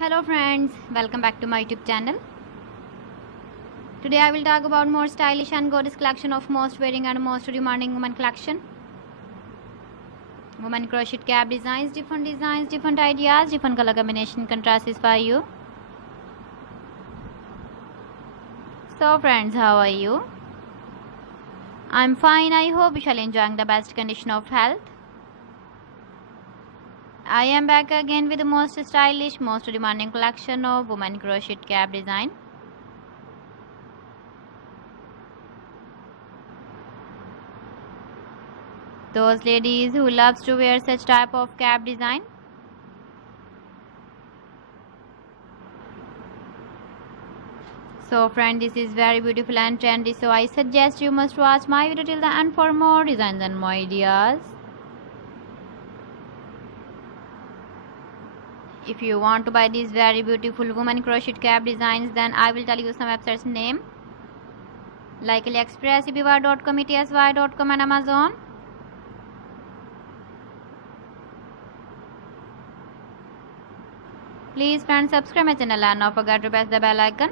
Hello friends, welcome back to my YouTube channel. Today I will talk about more stylish and gorgeous collection of most wearing and most demanding women collection. Women crochet cap designs, different ideas, different color combination contrasts for you. So friends, how are you? I'm fine. I hope you shall enjoying the best condition of health. I am back again with the most stylish, most demanding collection of women crochet cap design. Those ladies who loves to wear such type of cap design. So friend, this is very beautiful and trendy, so I suggest you must watch my video till the end for more designs and more ideas. If you want to buy these very beautiful women crochet cap designs, then I will tell you some websites name like AliExpress, eBay.com, ETSY.com and Amazon. Please friends, subscribe my channel and don't forget to press the bell icon.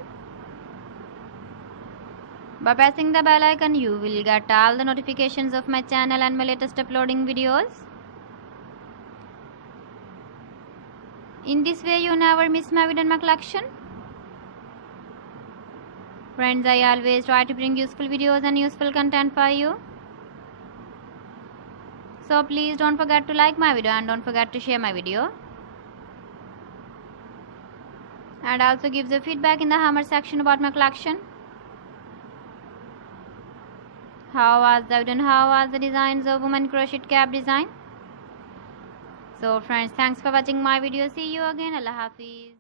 By pressing the bell icon, you will get all the notifications of my channel and my latest uploading videos. In this way, you never miss my video and my collection. Friends, I always try to bring useful videos and useful content for you. So please don't forget to like my video and don't forget to share my video. And also give the feedback in the hammer section about my collection. How was the video and how was the designs of women crochet cap design? So friends, thanks for watching my video. See you again. Allah Hafiz.